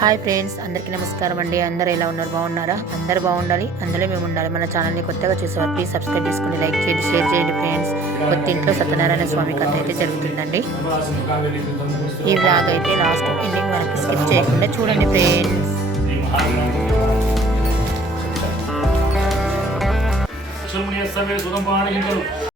Hi friends అందరికీ నమస్కారం అండి. అందరూ ఎలా ఉన్నారు? బాగున్నారా? అందరు బాగుండాలి. అందులో మేము ఉండాలి. మన ఛానల్ని కొత్తగా చూసేవారు ప్లీజ్ సబ్స్క్రైబ్ చేసుకుని లైక్ చేయండి షేర్ చేయండి ఫ్రెండ్స్. కొత్త ఇంట్లో సత్యనారాయణ స్వామి కథ అయితే జరుగుతుందండి. ఈ బ్లాగ్ అయితే లాస్ట్ ఎండింగ్ వరకు స్కిప్ చేయకుండా చూడండి ఫ్రెండ్స్. చూడండి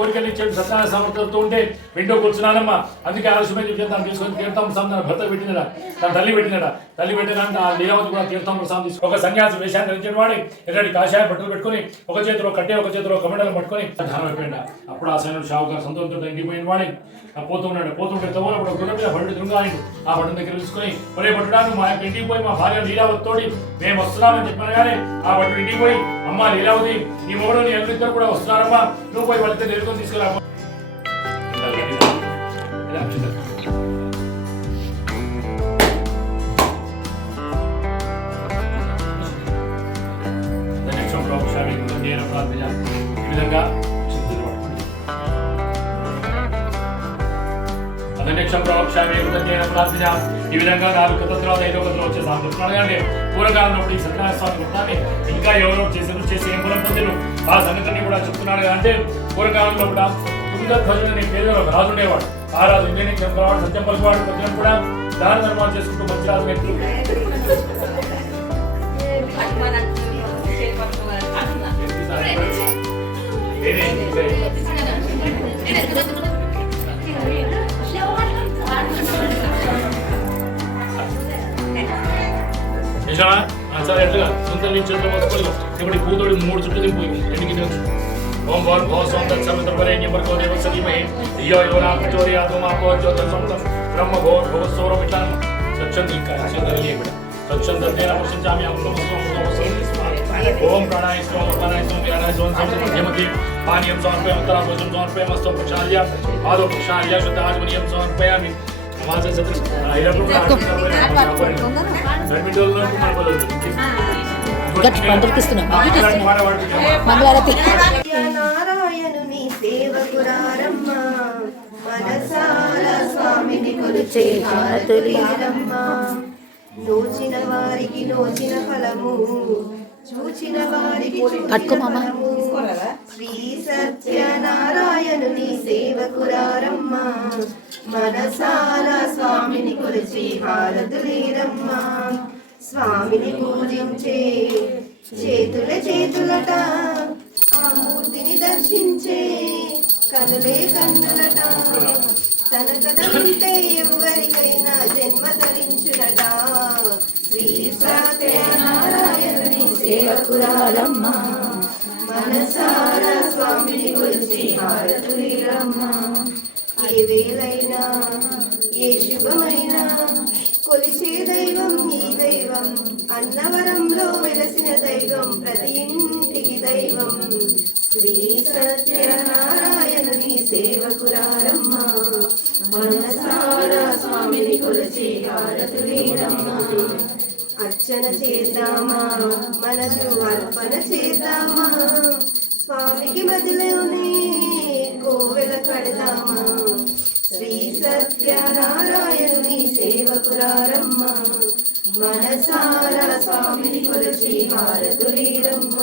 కోరికలు ఇచ్చాడు సత్యనారాయణ సమర్థులతో ఉంటే విండో కూర్చున్నానమ్మా. అందుకే ఆలస్యమైన తీర్థం తీసుకొని తీర్థం ప్రసాద్ తన భర్త పెట్టినడా తన తల్లి పెట్టినడా తల్లి పెట్టినంత ఆ లీలావతి కూడా తీర్థం ప్రసాదం తీసుకుని ఒక సన్యాసి వేషాన్ని ధరించిన వాడి. ఎక్కడి కాషాయ బట్టలు పెట్టుకుని ఒక చేతిలో కట్టే ఒక చేతిలో కమండలు పట్టుకుని ధ్యానం అయిపోయింది అప్పుడు ఆ సైన్యం షావుగా సంతోషంతో ఇంటిపోయిన వాడి. ఆ పోతున్నాడు పోతుంటే తవ్వనప్పుడు గుర్రం మీద బండి దృంగాయడు. ఆ బండి దగ్గర తీసుకొని ఒరే పట్టుడాను మా యొక్క ఇంటికి పోయి మా భార్య లీలావతి తోడి మేము వస్తున్నామని చెప్పాను కానీ ఆ బట్టు ఇంటికి పోయి అమ్మ లీలావతి నీ మొగడు నీ ఎవరిద్దరు కూడా వస్తున్నారమ్మా నువ్వు పోయి వాళ్ళిద్దరు ఎదుర్కొని తీసుకురా ఇలా అక్షింతలు. ధన్యక్షం ప్రోక్షామి నేను ప్రార్థన ఈ విధంగా చింతలు పట్టుకోండి అధన్యక్షం ప్రవక్ష్యామి కృతజ్ఞైన ప్రార్థన ఈ విధంగా నాలుగు కథ తర్వాత ఐదో కథలో వచ్చే సాంప్రదాయం పూర్వకాలంలో ఈ సత్యనారాయణ స్వామి వృత్తాన్ని ఇంకా ఎవరో చేసారు చేసి ఏం పొలం పొందిరు? ఆ సంగతిని కూడా చెప్తున్నాడు అంటే పూర్వకాలంలో కూడా తుంగధ్వజుడు అనే పేరు ఒక రాజు ఉండేవాడు. ఆ రాజు ఇంజనీరింగ్ చంపవాడు సత్యం పలుకువాడు ప్రజలను కూడా దాన ధర్మాలు చేసుకుంటూ మంచి రాజు వ్యక్తులు ఏదే? నిజమా సరే ఎట్లా సొంత నుంచి చేతులు పట్టుకోలేదు ఇప్పుడు ఈ పూతోడి మూడు చుట్టూ దింపు ఎన్నికి తెలుసు ఓం భోర్ భో సోం తత్ సమిత పరే నిమర్గో దేవ సతీమహి ధియో యో నా ప్రచోదయాత్ ఓం ఆపో జ్యోతి సమితం బ్రహ్మ భోర్ భో సౌరం ఇట్లా స్వచ్ఛంద ఇంకా స్వచ్ఛంద కూడా స్వచ్ఛంద తేన పశ్చామి అమృతం సోం ఓం ప్రాణాయ స్వం ప్రాణాయ స్వం వ్యానాయ స్వం సమిత మధ్యమతి పానీయం సమర్పయామి ఉత్తరా భోజనం సమర్పయామి అస్తం ప్రక్షాళ్య ఆదో ప్రక్షాళ్య శుద్ధ ఆజమనీయం సమర్పయామి సమాజ సత్ర ఐరపు గట్టి పంటలకి ఇస్తున్నాం. మంగళారతి నారాయణుని స్వామిని కొలిచే నోచిన వారికి నోచిన ఫలము చూచిన వారికి పట్టుకో శ్రీ సత్యనారాయణుని సేవకురారమ్మ. మనసార స్వామిని కొలిచి హారతులీరమ్మ స్వామిని పూజించే చేతుల చేతులట ఆ మూర్తిని దర్శించే కనులే కన్నులట. తన కదంటే ఎవరికైనా జన్మ ధరించునట శ్రీ సత్యనారాయణ సేవకురాలమ్మ మనసారా స్వామిని గురించి హారతులీరమ్మ ఏ వేలైనా ఏ శుభమైనా కొలిచే దైవం ఈ దైవం అన్నవరంలో వెలసిన దైవం ప్రతి ఇంటికి దైవం. శ్రీ సత్యనారాయణుని సేవకురారమ్మ మనసారా స్వామిని కొలిచి హారతులీరమ్మ అర్చన చేద్దామా? మనసు అర్పణ చేద్దామా? స్వామికి బదులునే కోవెల కడదామా? శ్రీ సత్యనారాయణుని సేవకురారమ్మ మనసారా స్వామిని కొలచి హారతులీరమ్మ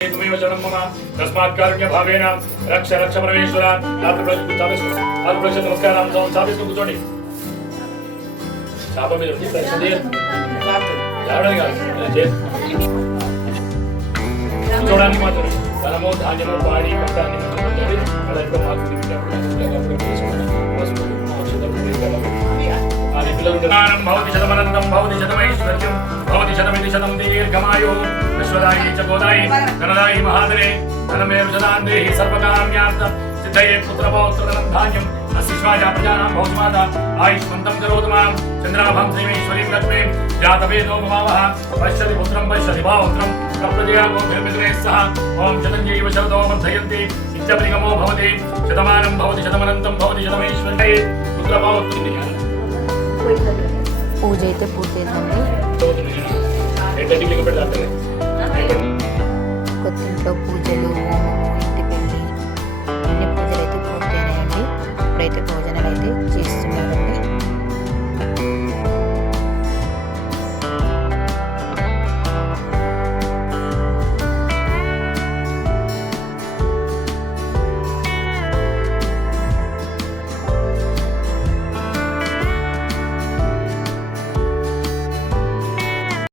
ఏకమేవ జనం మమ తస్మాత్ కారుణ్య భావేన రక్ష రక్ష పరమేశ్వర రాత్రి ప్రజలు చాపేసుకోండి రాత్రి ప్రజలు నమస్కారం చాపేసుకుని కూర్చోండి చాప మీద ఉంది చూడడానికి మాత్రం ధనము ధాన్యము పాడి కట్టాన్ని అలా ఎక్కువ మాకు विपुलङ्गकानं भवति शतमनन्दं भवति शतमैश्वर्यं भवति शतमिति शतं दीर्घमायुः, विश्वदायी च गोदायी धनदायी महादरे धनमेव सदां देहि सर्वकाम्यार्थं सिद्धये पुत्रपौत्रधनं धान्यम् अस्य शिवाजा प्रजानां भवतु माता आयुष्मन्तं करोतु माँ, चन्द्राभां श्रीमेश्वरीं लक्ष्मीं जातवेदो भवामः पश्यति पुत्रं, पश्यति भावत्रं प्रप्रजया गोभिर्मित्रेः सह, ॐ शतञ्जैव शरदो वर्धयन्ति, नित्यपरिगमो भवति, शतमानं भवति शतमनन्तं भवति शतमैश्वर्ये, पुत्रपौत्रिः పూజ అయితే పూర్తయిందండి ఏంటంటే కొత్తింట్లో పూజలు ఇంటి పెళ్ళి అన్ని పూజలు అయితే పూర్తయినాయండి. ఇప్పుడైతే భోజనాలు అయితే